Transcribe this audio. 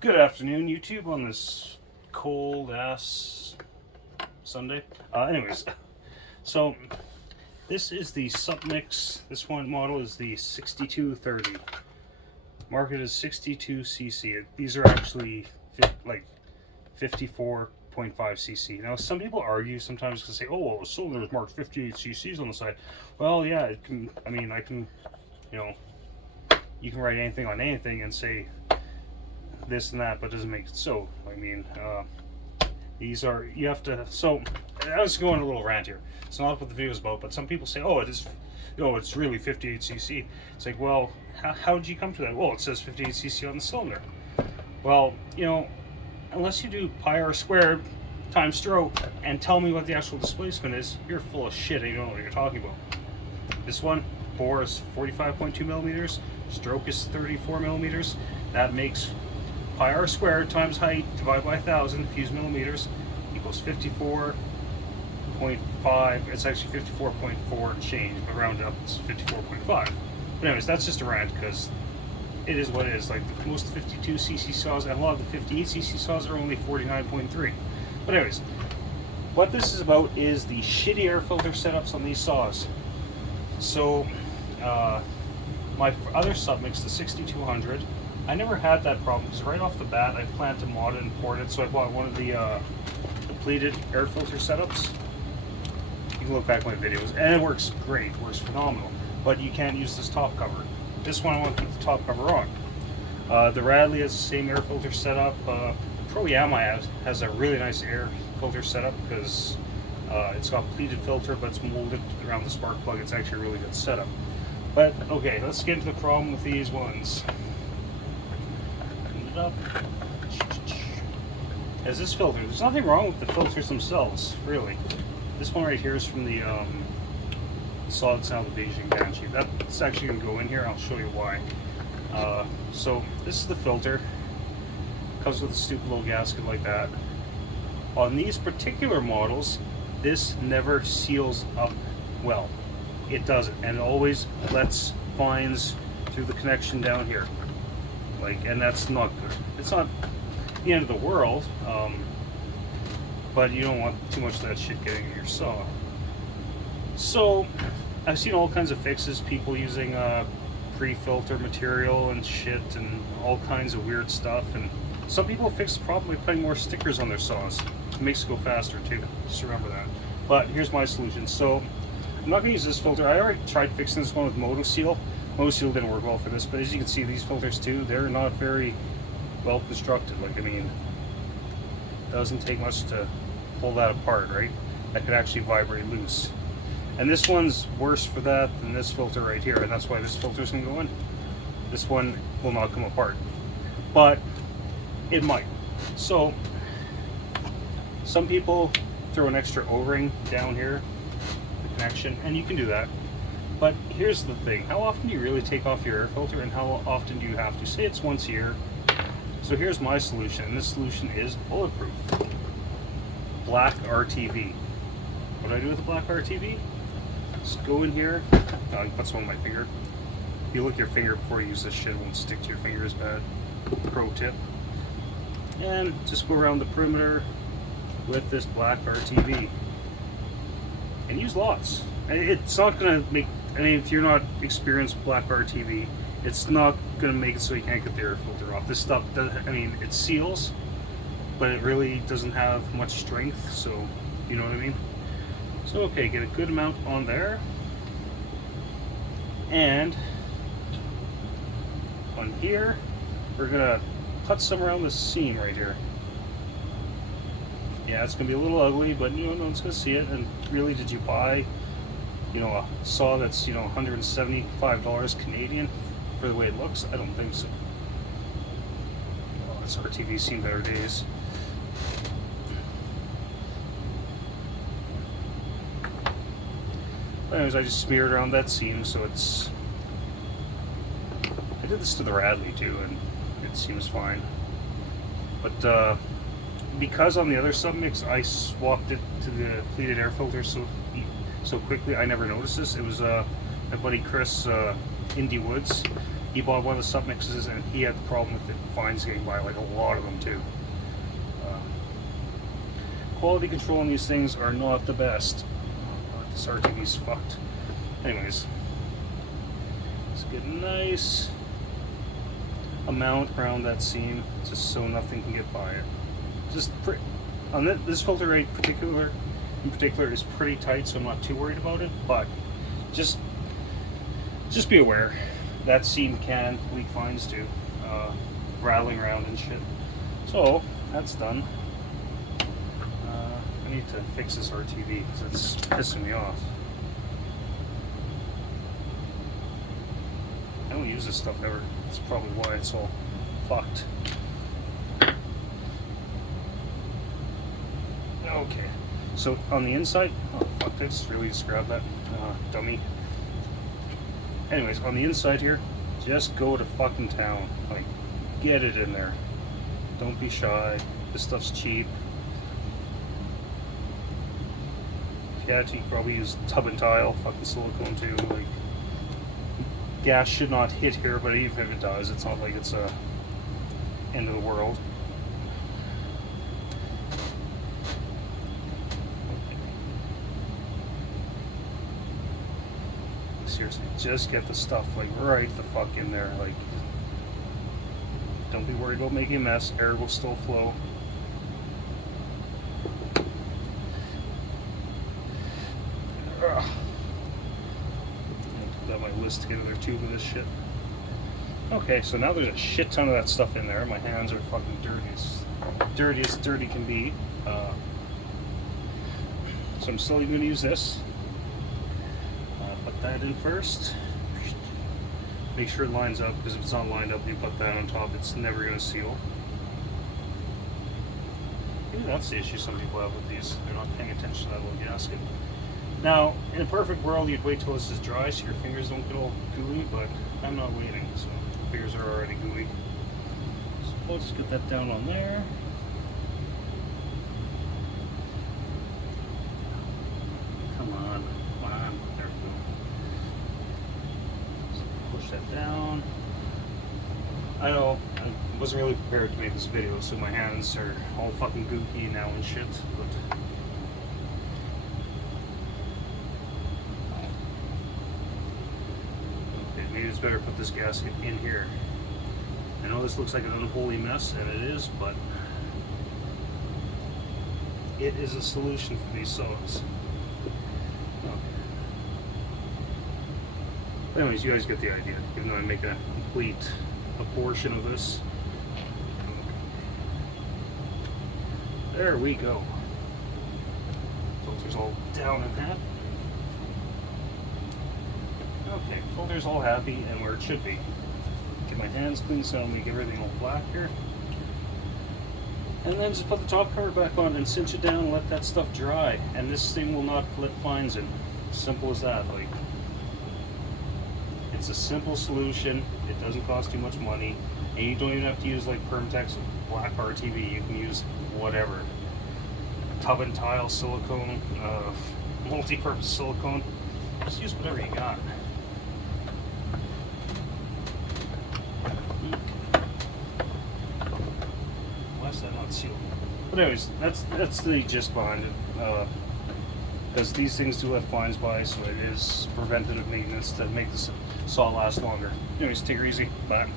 Good afternoon, YouTube, on this cold ass Sunday. Anyways, so this is the supmix. This one model is the 6230. Market is 62cc. These are actually like 54.5cc. Now, some people argue sometimes to say, "Oh, well, the cylinder is marked 58cc's on the side." Well, yeah, it can. I mean, I can, you know, you can write anything on anything and say this and that, but it doesn't make it so. I mean, these are, you have to, so I was going a little rant here. It's not what the video is about, but some people say, oh, it is, it's really 58cc. It's like, well, how did you come to that? Well, it says 58cc on the cylinder. Well, unless you do pi r squared times stroke and tell me what the actual displacement is, you're full of shit and you don't know what you're talking about. This one, bore is 45.2 millimeters, stroke is 34 millimeters. That makes pi r squared times height divided by 1,000, if you use millimeters, equals 54.5. It's actually 54.4 and change, but rounded up it's 54.5. But anyways, that's just a rant because it is what it is. Like most 52cc saws and a lot of the 58cc saws are only 49.3. But anyways, what this is about is the shitty air filter setups on these saws. So my other submix, the 6200, I never had that problem because right off the bat I planned to mod it and port it, so I bought one of the pleated air filter setups. You can look back at my videos and it works great, it works phenomenal, but you can't use this top cover. This one I want to keep the top cover on. The Radley has the same air filter setup. Pro Yamaha has a really nice air filter setup because it's got pleated filter but it's molded around the spark plug. It's actually a really good setup. But okay, let's get into the problem with these ones. Up as this filter, there's nothing wrong with the filters themselves, really. This one right here is from the solid sound of Beijing Banshee. That's actually going to go in here. I'll show you why. So this is the filter. Comes with a stupid little gasket like that. On these particular models, this never seals up well. It doesn't, and it always lets fines through the connection down here. And that's not good. It's not the end of the world, but you don't want too much of that shit getting in your saw. So I've seen all kinds of fixes, people using pre-filter material and shit and all kinds of weird stuff, and some people fix the problem by putting more stickers on their saws. It makes it go faster too, just remember that. But here's my solution. So I'm not going to use this filter. I already tried fixing this one with MotoSeal. MotoSeal didn't work well for this, but as you can see, these filters too, they're not very well constructed. Like, I mean, it doesn't take much to pull that apart, right? That could actually vibrate loose. And this one's worse for that than this filter right here, and that's why this filter's gonna go in. This one will not come apart, but it might. So some people throw an extra O-ring down here, the connection, and you can do that. But here's the thing, how often do you really take off your air filter and how often do you have to? Say it's once a year. So here's my solution, and this solution is bulletproof. Black RTV. What do I do with the black RTV? Just go in here, I can put some on my finger. If you look at your finger before you use this shit, it won't stick to your finger as bad. Pro tip. And just go around the perimeter with this black RTV. And use lots. It's not going to make, I mean, if you're not experienced black RTV, it's not going to make it so you can't get the air filter off. This stuff, I mean, it seals, but it really doesn't have much strength, so, you know what I mean? So, okay, get a good amount on there. And on here, we're going to put some around the seam right here. Yeah, it's going to be a little ugly, but no one's going to see it. And really, did you buy, a saw that's, $175 Canadian for the way it looks? I don't think so. Oh, this RTV's seen better days. But anyways, I just smeared around that seam, so it's... I did this to the Radley too, and it seems fine. But because on the other submix I swapped it to the pleated air filter so quickly, I never noticed this. It was my buddy Chris, Indie Woods. he bought one of the supmixes and he had the problem with the fines getting by, like a lot of them too. Quality control on these things are not the best. Oh, this RTV's fucked. Anyways, let's get a nice amount around that seam, just so nothing can get by it. Just on this filter rate in particular is pretty tight, so I'm not too worried about it. But just be aware that seam can leak fines too, rattling around and shit. So that's done. I need to fix this RTV because it's pissing me off. I don't use this stuff ever. That's probably why it's all fucked. Okay, so on the inside, oh fuck, I just really just grabbed that, dummy. Anyways, on the inside here, just go to fucking town. Like, get it in there. Don't be shy. This stuff's cheap. Yeah, you can probably use tub and tile, fucking silicone too. Like, gas should not hit here, but even if it does, it's not like it's a end of the world. Seriously, just get the stuff like right the fuck in there. Like, don't be worried about making a mess. Air will still flow. Got my list to get another tube of this shit. Okay, so now there's a shit ton of that stuff in there. My hands are fucking dirty as dirty can be. So I'm still going to use this. Put that in first. Make sure it lines up, because if it's not lined up, you put that on top, it's never going to seal. Maybe that's the issue some people have with these. They're not paying attention to that little gasket. Now, in a perfect world, you'd wait till this is dry so your fingers don't get all gooey, but I'm not waiting, so my fingers are already gooey. So we'll just get that down on there. Come on, there we go. So push that down. I know, I wasn't really prepared to make this video, so my hands are all fucking gooky now and shit, but maybe it's better to put this gasket in here. I know this looks like an unholy mess, and it is, but it is a solution for these saws. Okay. But anyways, you guys get the idea, even though I'm making a complete abortion of this. There we go. Filter's all down in that. Okay, filter's all happy and where it should be. Get my hands clean so I don't make everything all black here. And then just put the top cover back on and cinch it down and let that stuff dry. And this thing will not let fines in. Simple as that. Like, it's a simple solution. It doesn't cost you much money. And you don't even have to use like Permatex black RTV. You can use whatever. Tub and tile silicone, multi-purpose silicone. Just use whatever you got. Why is that not sealed? But anyways, that's the gist behind it. Because these things do have fines by, so it is preventative maintenance to make this saw last longer. Anyways, take her easy. Bye.